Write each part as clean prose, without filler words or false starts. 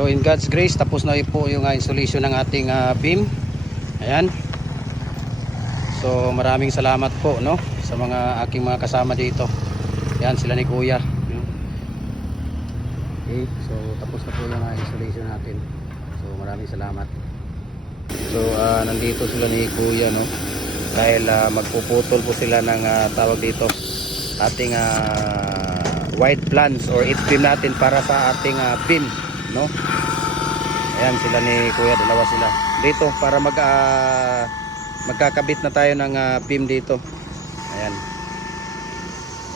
So in God's grace, tapos na po yung installation ng ating beam. Ayan. So maraming salamat po, no, sa mga aking mga kasama dito. Ayan, sila ni Kuya. Okay, so tapos na po yung installation natin. So maraming salamat. So nandito sila ni Kuya, no, dahil magpuputol po sila ng tawag dito ating white plants or H-beam natin para sa ating beam, no. Ayan sila ni Kuya, dalawa sila dito para magkakabit na tayo ng beam dito. Ayan,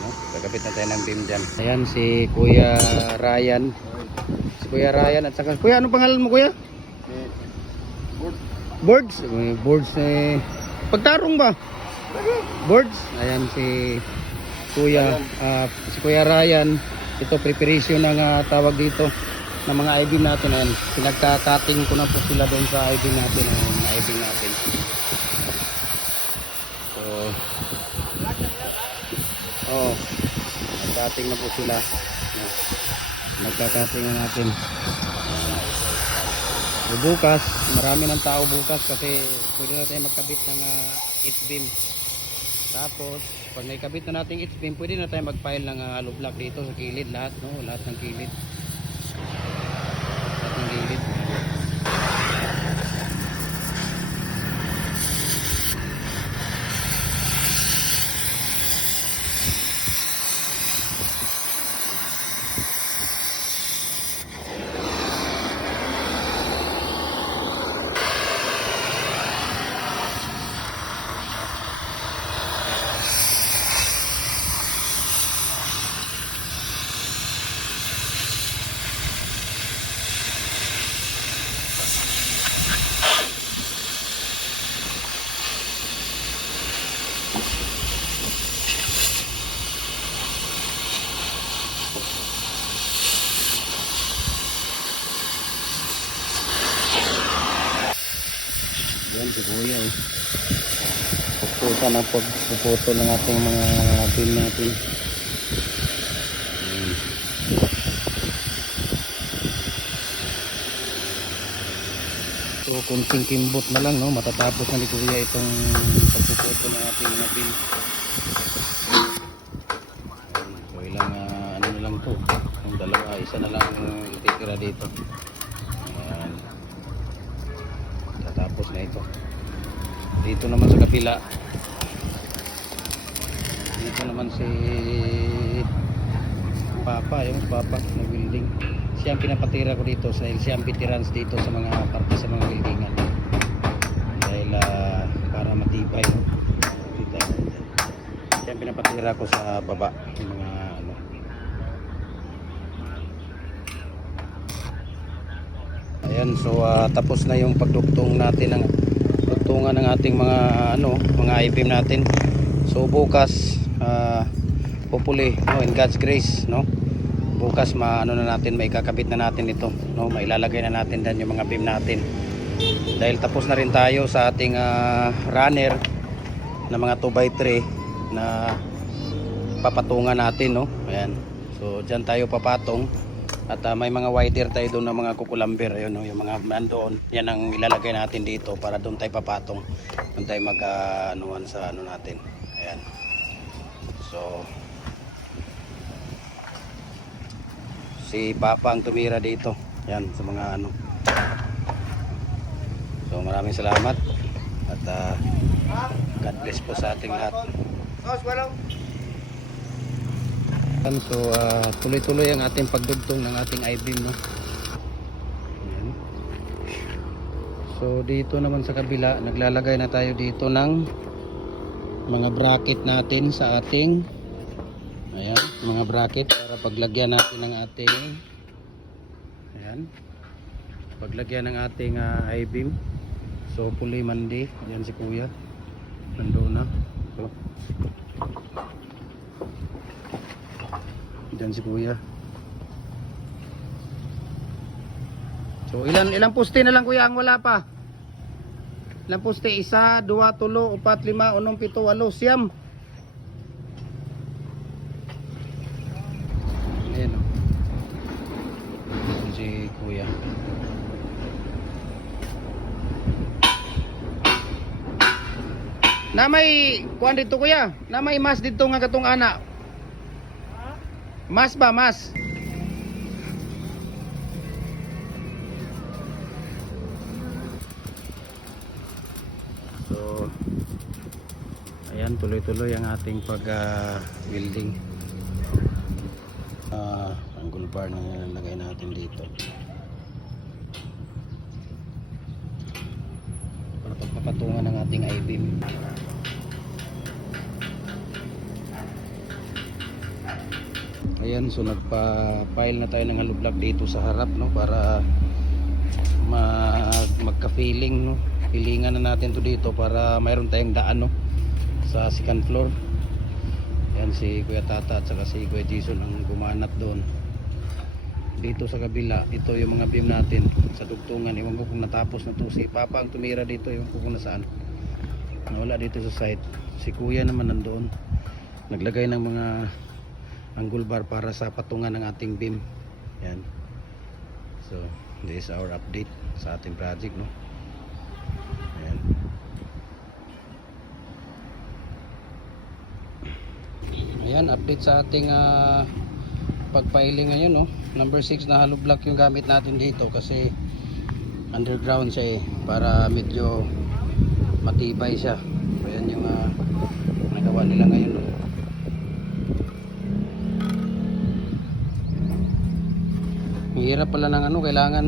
no? Magkakabit na tayo ng beam dyan. Ayan si Kuya Ryan. Si Kuya Ryan at saka Kuya, anong pangalan mo, Kuya? Boards. Boards pagtarong ba? Boards. Ayan si Kuya Ryan. Ito preparation ng tawag dito ng mga I-beam natin. Ayan, pinagka-cutting ko na po sila doon sa I-beam natin. Ayan, mga I-beam natin. So nag-cutting na po sila. Nagka-cutting na natin. So, bukas, marami ng tao bukas kasi pwede na tayo magkabit ng H-beam. Tapos pag naikabit na natin H-beam, pwede na tayo mag-file ng hollow block dito sa kilid, lahat, no? Lahat ng kilid. Lahat ng kilid. Yan si Kuya, puputan ang pagpuputo ng ating mga beam natin. So kunting kimbot na lang, no, matatapos na ni Kuya itong pagpuputo ng ating mga beam. So ilang ano na lang to, yung dalawa, isa na lang ititira dito. Ayan, tapos na ito. Dito naman sa kapila, dito naman si Papa, yung Papa ng building. Siya ang pinapatira ko dito, siya ang veterans dito sa mga parte sa mga buildingan. Dahil para matibay, no? Siya ang pinapatira ko sa baba, yung mga ano. Ayan, so tapos na yung pagdugtong natin ng dugtungan ng ating mga mga I-beam natin. So bukas hopefully, no, in God's grace, no, bukas na natin, maikakabit na natin ito, no, mailalagay na natin dan yung mga beam natin. Dahil tapos na rin tayo sa ating runner na mga 2x3 na papatungan natin, no. Ayan, so dyan tayo papatong. At may mga wire tayo doon na mga kukulamber, ayun, no, yung mga nandoon, yan ang ilalagay natin dito para doon tayo papatong, doon tayo mag anuan sa ano natin. Ayan, so si Papa ang tumira dito, yan, sa mga ano. So maraming salamat at God bless po sa ating lahat. So tuloy-tuloy ang ating pagdugtong ng ating I-beam, no? Ayan. So dito naman sa kabila, naglalagay na tayo dito ng mga bracket natin sa ating, ayan, mga bracket para paglagyan natin ng ating, ayan, paglagyan ng ating I-beam. So hopefully Monday, ayan si Kuya nandoon na. So dyan si Kuya. So ilang poste na lang, Kuya, ang wala pa? Ilang poste? 1, 2, 3, 4, 5, 6, 7, 8, 9. Ayan, o. Si Kuya. Na may kuan dito kuya. Na may mas dito nga katong ana. Mas ba, mas? So ayan, tuloy-tuloy ang ating pag-building. Angle bar na nilalagay natin dito. Para pagpapatungan ng ating I-beam. Ayan, so nagpa-pile na tayo ng hollow block dito sa harap, no, para magka-feeling, no. Pilingan na natin to dito para mayroon tayong daan, no, sa second floor. Ayan si Kuya Tata at saka si Kuya Jason ang gumanap doon. Dito sa kabila, ito yung mga beam natin sa dugtungan. Iwan ko kung natapos na to. Si Papa ang tumira dito, iwan ko kung nasaan. Nawala dito sa site. Si Kuya naman nandoon. Naglagay ng mga angle bar para sa patungan ng ating beam. Ayan. So, this is our update sa ating project, no. Ayan. Ayan, update sa ating pagpiling ngayon, no. Number 6 na hollow block yung gamit natin dito kasi underground siya para medyo matibay siya. So, ayan yung nagawa nila ngayon, no. Hirap pala ng kailangan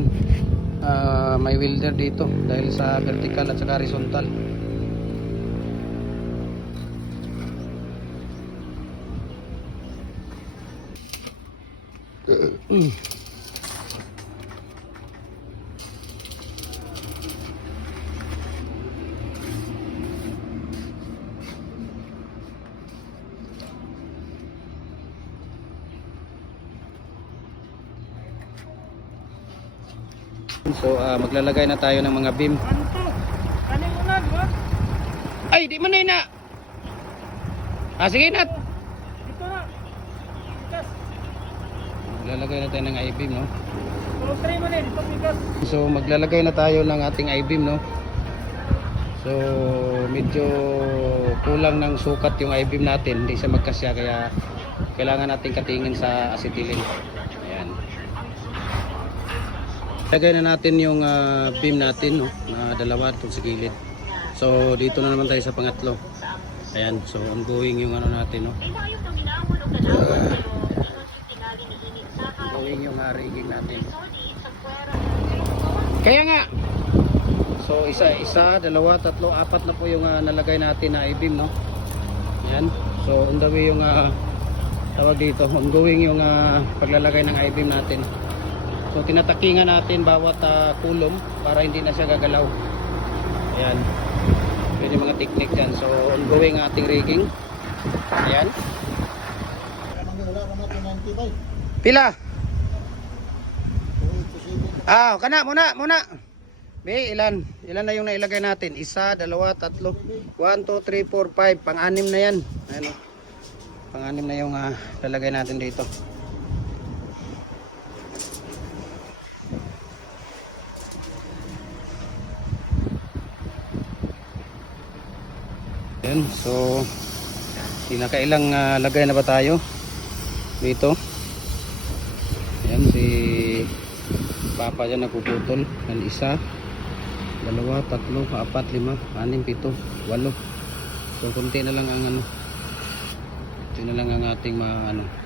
may welder dito dahil sa vertical at saka horizontal. So maglalagay na tayo ng mga beam. Ano to? Ano yung ulan, di ba? Ay, di man na. Sige na. Dito na. Bigas. Maglalagay na tayo ng I-beam, no. Tulog 3 man eh. Dito bigas. So maglalagay na tayo ng ating I-beam, no. So medyo kulang ng sukat yung I-beam natin, hindi siya magkasya, kaya kailangan natin katingin sa acetylene. Ayan. Lagay na natin yung beam natin, no, na dalawa itong sa gilid. So dito na naman tayo sa pangatlo. Ayan, so ongoing yung natin, no. Ongoing yung rigging natin. Kaya nga. So isa, dalawa, tatlo, apat na po yung nalagay natin na I-beam, no. Ayan. So on the way yung tawag dito, ongoing yung paglalagay ng I-beam natin. So tinatakingan natin bawat kulom para hindi na siya gagalaw. Ayan. Yun yung mga technique dyan. So ongoing ating rigging. Ayan. Pila? Kana muna. Be, ilan na yung nailagay natin? Isa, dalawa, tatlo. 1, 2, 3, 4, 5. Pang-anim na yan. Ayan, pang-anim na yung lalagay natin dito. Ayan, so pinakailang lagay na ba tayo dito? Ayan, si Papa dyan nagpuputol. Ayan, isa, dalawa, tatlo, apat, lima, anim, pito, walo. So kunti na lang ang ito na lang ang ating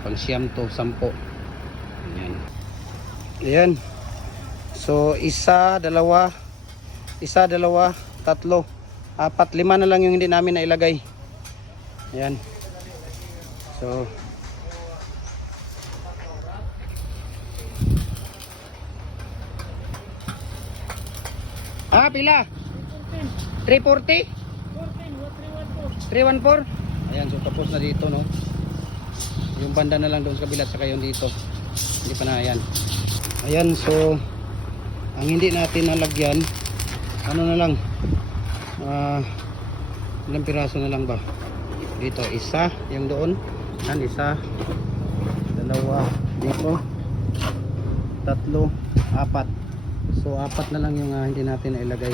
pang siyam to, 10. Ayan. So isa, dalawa, tatlo, apat, lima na lang yung hindi namin nailagay. Ayan. So pila? 340? 314? Ayan, so tapos na dito, no. Yung banda na lang doon sa kabila, saka yung dito. Hindi pa na, ayan. Ayan, so ang hindi natin nalagyan, na lang, ilang piraso na lang ba? Dito, isa, yung doon. Yan, isa, dalawa, dito, tatlo, apat. So apat na lang yung hindi natin nailagay.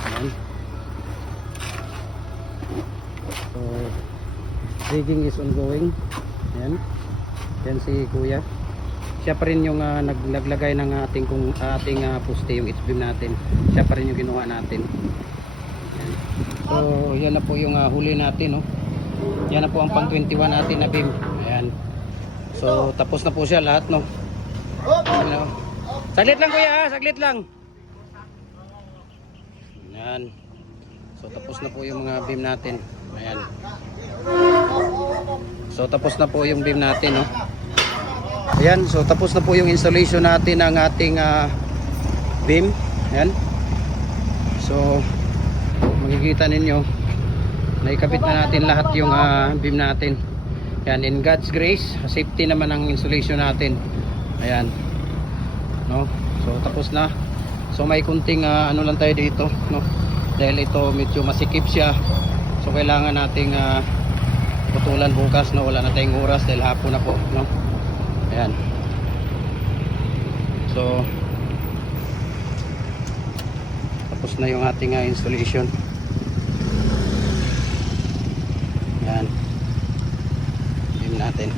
Ayan. So rigging is ongoing. Ayan. Yan si Kuya. Siya pa rin yung naglagay ng ating poste, yung H-beam natin. Siya pa rin yung ginawa natin. Ayan. So yan na po yung huli natin, no. Yan na po ang pang 21 natin na beam. Ayan. So tapos na po siya lahat, no. Ayan, no? Saglit lang Kuya, saglit lang. Ayan. So tapos na po yung mga beam natin. Ayan. So tapos na po yung beam natin, no. Ayan, so tapos na po yung installation natin ng ating beam. Ayan. So makikita ninyo, naikabit na natin lahat yung beam natin. Ayan, in God's grace, safety naman ang installation natin. Ayan. No? So tapos na. So may kunting ano lang tayo dito, no? Dahil ito medyo masikip siya. So kailangan nating putulan bukas, no? Wala na tayong oras dahil hapon na po, no? Ayan. So tapos na yung ating installation. Ayan. Beam natin.